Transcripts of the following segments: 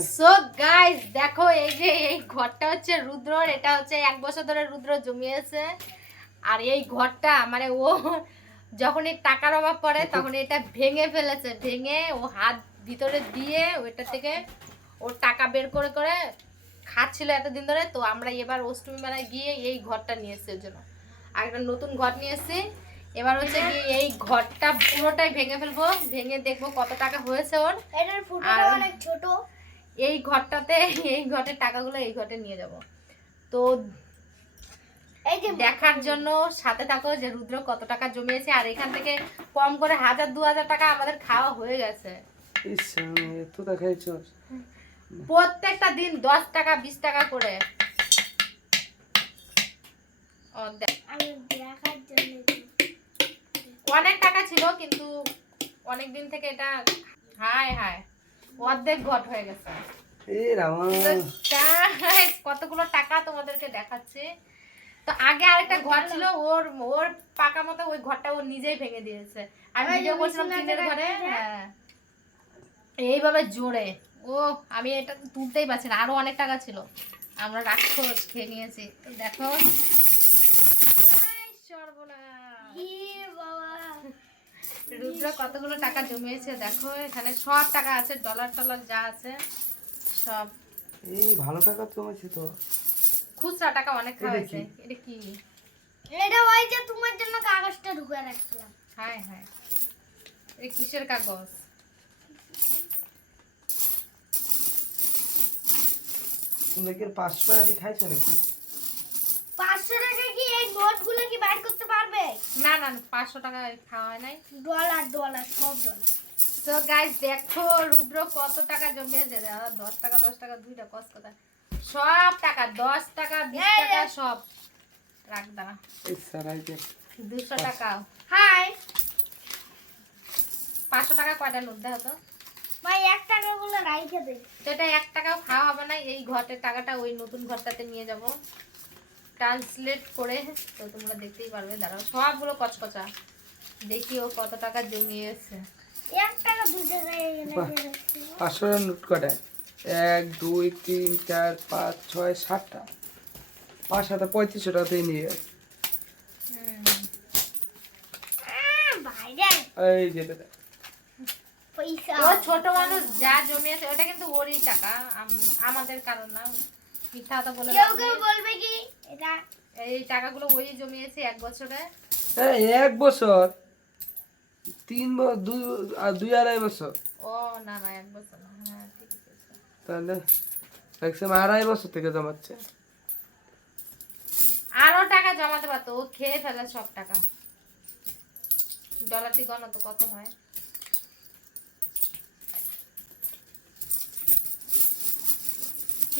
So guys দেখো এই যে এই ঘরটা হচ্ছে রুদ্রর এটা হচ্ছে এক বছর ধরে রুদ্র জমিয়েছে। আর এই ঘরটা মানে ও যখন এই টাকার অভাব পড়ে তখন এটা ভেঙে ফেলেছে। ভেঙে ও হাত ভিতরে দিয়ে ওইটা থেকে ওর টাকা বের করে করে খাচ্ছিল এতদিন ধরে। তো আমরা এবার অষ্টমী মেলায় গিয়ে এই ঘরটা নিয়ে এসেছি ওর জন্য। আর একটা নতুন ঘর নিয়ে এসেছি। এবার হচ্ছে কি এই ঘরটা পুরোটাই ভেঙে ফেলব। ভেঙে দেখব কত টাকা হয়েছে ওর। এটার ফুটোটা আর- অনেক ছোট। এই ঘরটাতে এই ঘরের টাকাগুলো এই ঘরে নিয়ে যাব। তো এই যে দেখার জন্য সাথে থাকো যে রুদ্র কত টাকা জমিয়েছে আর এখান থেকে কম করে হাজার দু হাজার টাকা আমাদের খাওয়া হয়ে গেছে। প্রত্যেকটা দিন দশ টাকা বিশ টাকা করে। অনেক টাকা ছিল কিন্তু অনেক দিন থেকে এটা হায় হায়। অর্ধেক ঘট হয়ে গেছে। কতগুলো টাকা তোমাদেরকে দেখাচ্ছি। তো আগে আরেকটা ঘর ছিল ওর ওর পাকা মতো ওই ঘরটা ও নিজেই ভেঙে দিয়েছে। আমি ভিডিও করছিলাম টিনের ঘরে হ্যাঁ। এইভাবে জোরে। ও আমি এটা তুলতেই পারছি না আরও অনেক টাকা ছিল। আমরা রাক্ষস খেয়ে নিয়েছি। তো দেখো। বাবা রুদ্র কতগুলো টাকা জমিয়েছে দেখো এখানে সব টাকা আছে ডলার টলার যা আছে সব। এই ভালো টাকা জমেছে তো। খুচরা টাকা অনেক হয়েছে। এটা কি? এটা ওই যে তোমার জন্য কাগজটা ঢুকে রাখছিলাম। হায় হায়। এই কিসের কাগজ? তুমি কি পাঁচশো টাকা দিয়ে খাইছো নাকি? পাঁচশো টাকা কি? নোটগুলো কি বাইর করতে পারবে? না না না, পাঁচশো টাকা খাওয়া হয় নাই। ডলার ডলার সব ডলার। তো গাইস দেখো রুদ্র কত টাকা জমিয়েছে। দশ টাকা দশ টাকা দুইটা কস কথা সব টাকা দশ টাকা বিশ এই, টাকা সব। রাখ দাঁড়া। দুশো টাকা। হাই। পাঁচশো টাকা কয়টা নোট দেওয়া ভাই এক টাকা গুলো রাইখে দে। তো এটা এক টাকাও খাওয়া হবে না। এই ঘরের টাকাটা ওই নতুন ঘরটাতে নিয়ে যাব। ট্রান্সলেট করে তো তোমরা দেখতেই পারবে দাঁড়াও সবগুলো কচকচা। দেখি ও কত টাকা জমিয়েছে। পাঁচশো টাকা নোট কটায় এক দুই তিন চার পাঁচ ছয় সাতটা। পাঁচ পঁয়ত্রিশশো টাকা দিয়ে নিয়ে এই ছোট মানুষ যা জমিয়েছে ওটা কিন্তু ওরই টাকা আমাদের কারণ না। মিথ্যা কথা বলে কেউ কেউ বলবে কি? এটা এই টাকাগুলো ওই জমিয়েছে এক বছরে। হ্যাঁ এক বছর। তিন দুই আর দুই আড়াই বছর। ও না না এক বছর না। হ্যাঁ ঠিক আছে। তাহলে ম্যাক্সিমাম আড়াই বছর থেকে জমাচ্ছে। আরও টাকা জমাতে পারতো। ও খেয়ে ফেলে সব টাকা। ডলারটি গণ তো কত হয়?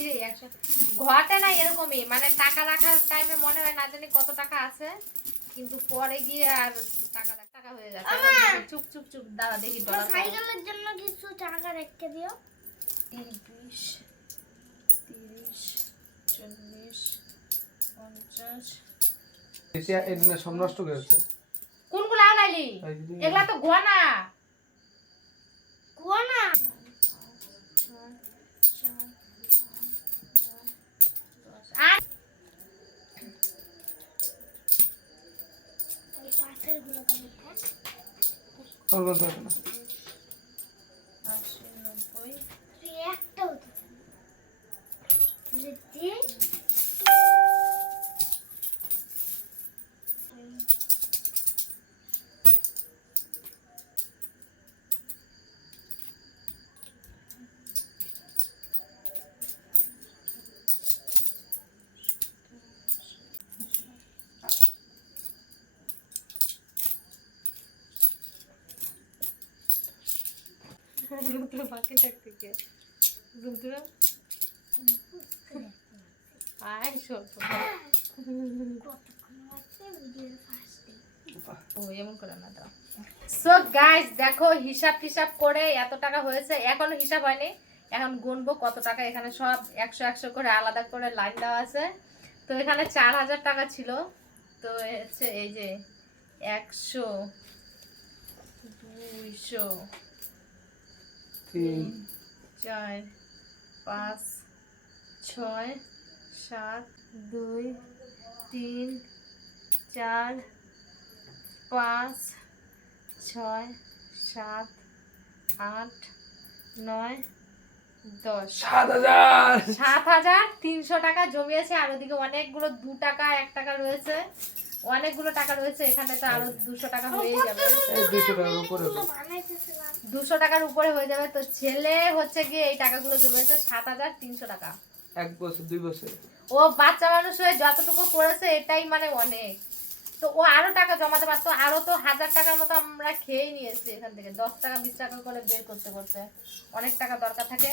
কিরে একশো ঘরটা না এরকমই মানে টাকা রাখার টাইমে মনে হয় না জানি কত টাকা আছে কিন্তু পরে গিয়ে আর টাকা টাকা হয়ে যাচ্ছে। চুপ চুপ চুপ দাঁড়া দেখি সাইকেলের জন্য কিছু টাকা রেখে দিও। তিরিশ তিরিশ চল্লিশ পঞ্চাশ। এদিনে সব নষ্ট করেছে। কোনগুলো আনাইলি এগুলা তো গোনা কোনা ওই পাশের গুলো কেন থাক? তোর বলতে হবে না তুই একটাও রুদ্র বাকি থাকতে কে রুদ্র আয় সব সো গাইস দেখো, হিসাব টিসাব করে এত টাকা হয়েছে। এখনও হিসাব হয়নি। এখন গুনবো কত টাকা, এখানে সব একশো একশো করে আলাদা করে লাইন দেওয়া আছে। তো এখানে চার হাজার টাকা ছিল। তো হচ্ছে এই যে একশো, দুইশো তিন চার পাঁচ ছয় সাত দুই তিন চার পাঁচ ছয় সাত আট নয় দশ। সাত হাজার! সাত হাজার তিনশো টাকা জমিয়েছে আর ওদিকে অনেকগুলো দু টাকা এক টাকা রয়েছে। অনেকগুলো টাকা রয়েছে এখানে তো আরও দুশো টাকা হয়ে যাবে। দুশো টাকার উপরে দুশো টাকার উপরে হয়ে যাবে তো ছেলে হচ্ছে গিয়ে এই টাকাগুলো জমেছে সাত হাজার তিনশো টাকা। এক বছর দুই বছর। ও বাচ্চা মানুষ হয়ে যতটুকু করেছে এটাই মানে অনেক। তো ও আরও টাকা জমাতে পারতো আরও তো হাজার টাকার মতো আমরা খেয়েই নিয়েছি এখান থেকে। দশ টাকা বিশ টাকা করে বের করতে করতে। অনেক টাকা দরকার থাকে।